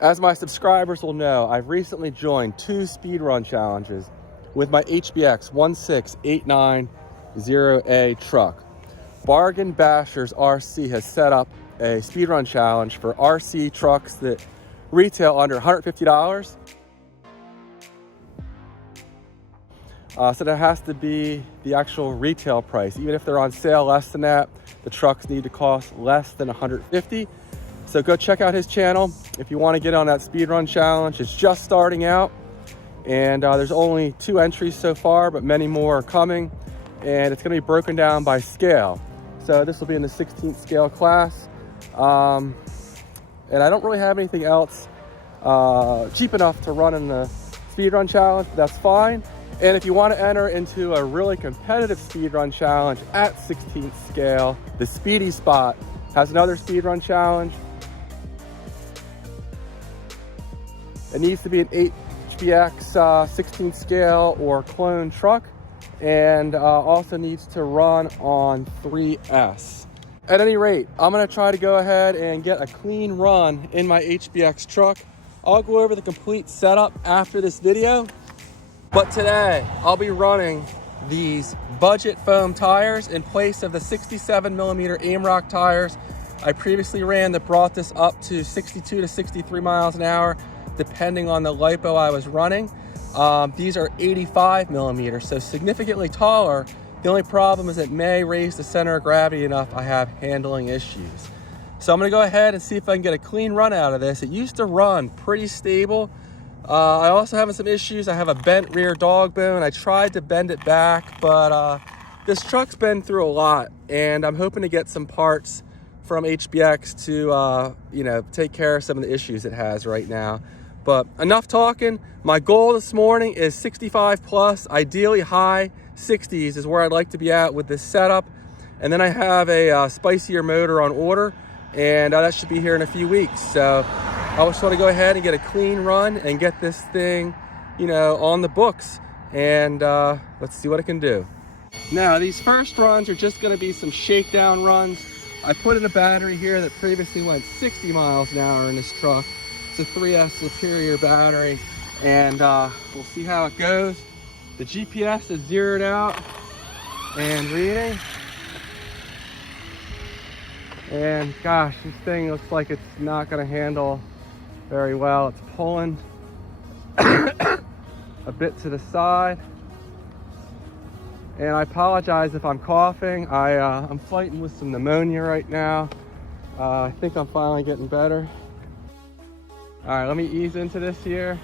As my subscribers will know, I've recently joined 2 speedrun challenges with my HBX 16890A truck. Bargain Bashers RC has set up a speedrun challenge for RC trucks that retail under $150. So that has to be the actual retail price. Even if they're on sale less than that, the trucks need to cost less than $150. So go check out his channel if you want to get on that speedrun challenge. It's just starting out, and there's only 2 entries so far, but many more are coming, and it's going to be broken down by scale. So this will be in the 16th scale class, and I don't really have anything else cheap enough to run in the speedrun challenge, but that's fine. And if you want to enter into a really competitive speedrun challenge at 16th scale, the Speedy Spot has another speedrun challenge. It needs to be an HBX 16th scale or clone truck, and also needs to run on 3S. At any rate, I'm gonna try to go ahead and get a clean run in my HBX truck. I'll go over the complete setup after this video, but today I'll be running these budget foam tires in place of the 67mm AIMROCK tires I previously ran that brought this up to 62 to 63 miles an hour, depending on the LiPo I was running. These are 85mm, so significantly taller. The only problem is it may raise the center of gravity enough I have handling issues. So I'm gonna go ahead and see if I can get a clean run out of this. It used to run pretty stable. I also have some issues. I have a bent rear dog bone. I tried to bend it back, but this truck's been through a lot, and I'm hoping to get some parts from HBX to take care of some of the issues it has right now. But enough talking. My goal this morning is 65 plus, ideally high 60s is where I'd like to be at with this setup. And then I have a spicier motor on order, and that should be here in a few weeks. So I just want to go ahead and get a clean run and get this thing, on the books, and let's see what it can do. Now, these first runs are just going to be some shakedown runs. I put in a battery here that previously went 60 miles an hour in this truck. It's a 3S Superior battery, and we'll see how it goes. The GPS is zeroed out and reading. And gosh, this thing looks like it's not going to handle very well. It's pulling a bit to the side. And I apologize if I'm coughing. I'm fighting with some pneumonia right now. I think I'm finally getting better. All right, let me ease into this here.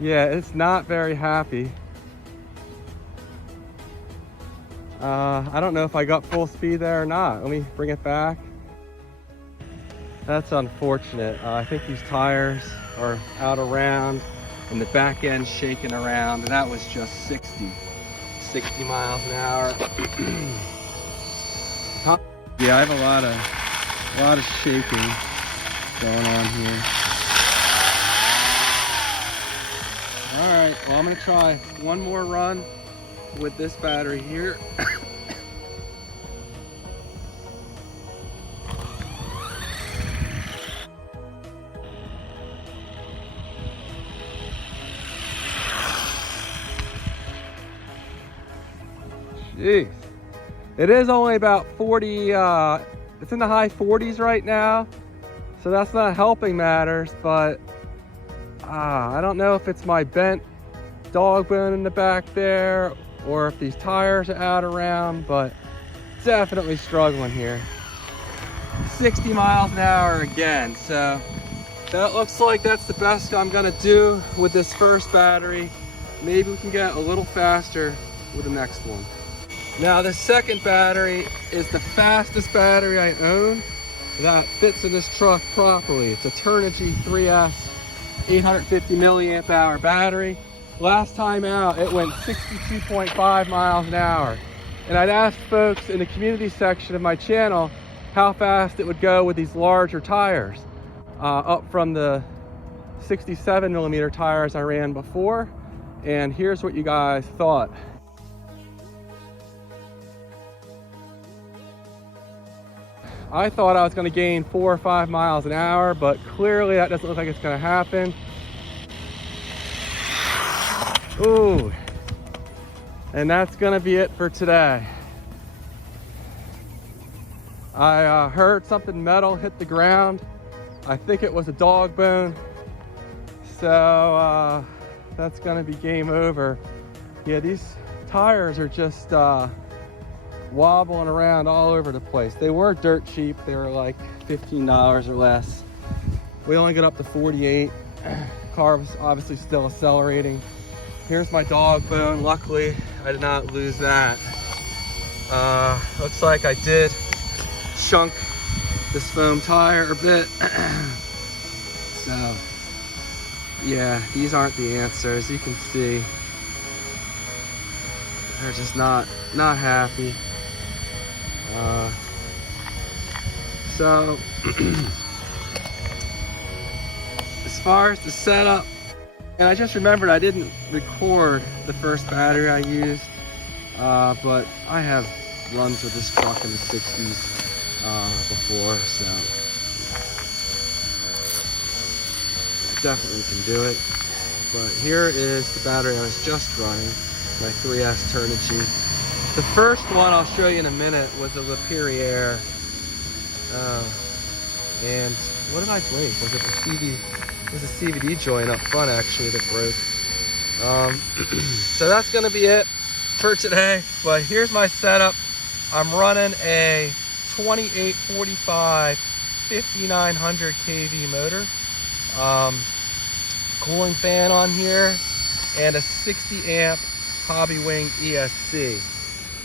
Yeah, it's not very happy. I don't know if I got full speed there or not. Let me bring it back. That's unfortunate. I think these tires are out around and the back end shaking around, and that was just 60 miles an hour. Yeah, I have a lot of shaking going on here. All right, well, I'm gonna try one more run with this battery here. Jeez. It is only about 40, it's in the high 40s right now, so that's not helping matters, but I don't know if it's my bent dog bone in the back there or if these tires are out around, but definitely struggling here. 60 miles an hour again, so that looks like that's the best I'm gonna do with this first battery. Maybe we can get a little faster with the next one. Now, the second battery is the fastest battery I own that fits in this truck properly. It's a Turnigy 3S 850 milliamp hour battery. Last time out, it went 62.5 miles an hour. And I'd asked folks in the community section of my channel how fast it would go with these larger tires, up from the 67 millimeter tires I ran before, and here's what you guys thought. I thought I was going to gain 4 or 5 miles an hour, but clearly that doesn't look like it's going to happen. Ooh, and that's going to be it for today. I heard something metal hit the ground. I think it was a dog bone. So that's going to be game over. Yeah, these tires are just wobbling around all over the place. They were dirt cheap. They were like $15 or less. We only got up to 48. Car was obviously still accelerating. Here's my dog bone. Luckily, I did not lose that. Looks like I did chunk this foam tire a bit. So yeah, these aren't the answers. You can see they're just not happy. So as far as the setup, and I just remembered I didn't record the first battery I used, but I have runs with this truck in the 60s before, so I definitely can do it. But here is the battery I was just running, my 3S Turnigy. The first one I'll show you in a minute was a Lapierre. And what did I break? Was it the CD? It was a CVD joint up front actually that broke. So that's gonna be it for today. But here's my setup. I'm running a 2845 5900 kV motor. Cooling fan on here, and a 60 amp Hobbywing ESC.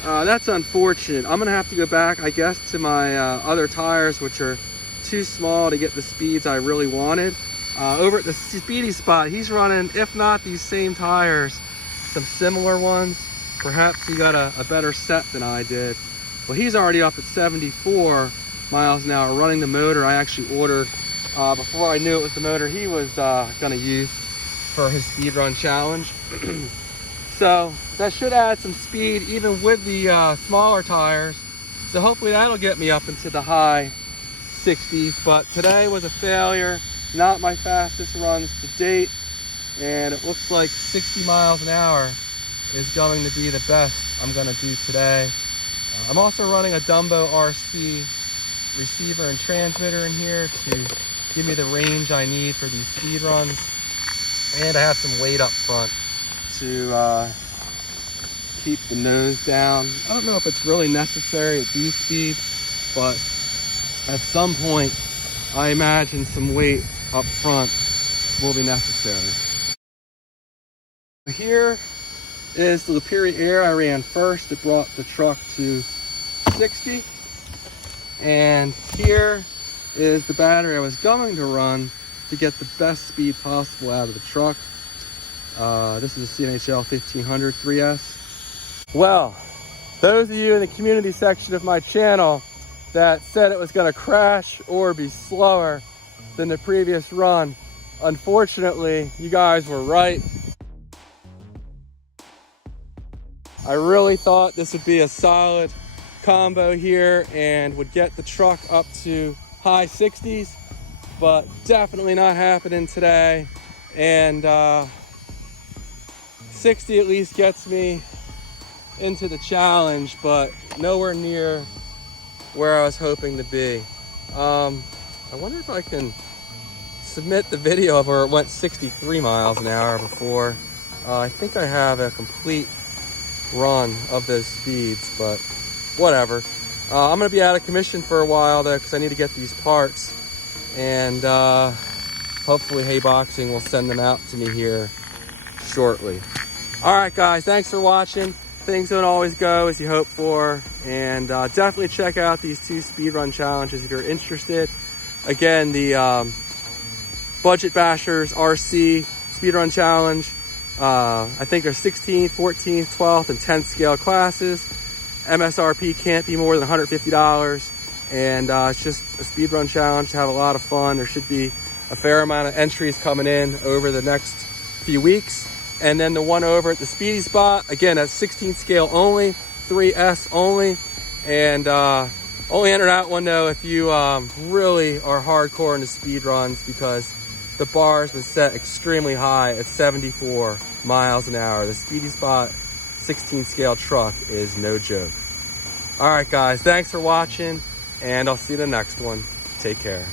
That's unfortunate. I'm gonna have to go back, I guess, to my other tires, which are too small to get the speeds I really wanted. Over at the Speedy spot, he's running, if not these same tires, some similar ones. Perhaps he got a better set than I did. Well, he's already up at 74 miles an hour running the motor I actually ordered before I knew it was the motor he was gonna use for his SpeedRun challenge. So that should add some speed even with the smaller tires. So hopefully that'll get me up into the high 60s. But today was a failure, not my fastest runs to date. And it looks like 60 miles an hour is going to be the best I'm gonna do today. I'm also running a Dumbo RC receiver and transmitter in here to give me the range I need for these speed runs. And I have some weight up front to keep the nose down. I don't know if it's really necessary at these speeds, but at some point I imagine some weight up front will be necessary. Here is the Lapierre I ran first. It brought the truck to 60. And here is the battery I was going to run to get the best speed possible out of the truck. This is a CNHL 1500 3S. Well, those of you in the community section of my channel that said it was going to crash or be slower than the previous run, unfortunately, you guys were right. I really thought this would be a solid combo here and would get the truck up to high 60s, but definitely not happening today. And 60 at least gets me into the challenge, but nowhere near where I was hoping to be. I wonder if I can submit the video of where it went 63 miles an hour before. I think I have a complete run of those speeds, but whatever. I'm gonna be out of commission for a while though, because I need to get these parts, and hopefully Hayboxing will send them out to me here shortly. All right guys, thanks for watching. Things don't always go as you hope for, and definitely check out these 2 speedrun challenges if you're interested. Again, the Budget Bashers RC speedrun challenge, I think there's 16th, 14th, 12th, and 10th scale classes. MSRP can't be more than $150, and it's just a speedrun challenge to have a lot of fun. There should be a fair amount of entries coming in over the next few weeks. And then the one over at the Speedy spot, again, that's 16 scale only, 3S only. And only enter that one though if you really are hardcore into speed runs, because the bar has been set extremely high at 74 miles an hour. The Speedy spot 16 scale truck is no joke. All right, guys, thanks for watching, and I'll see you in the next one. Take care.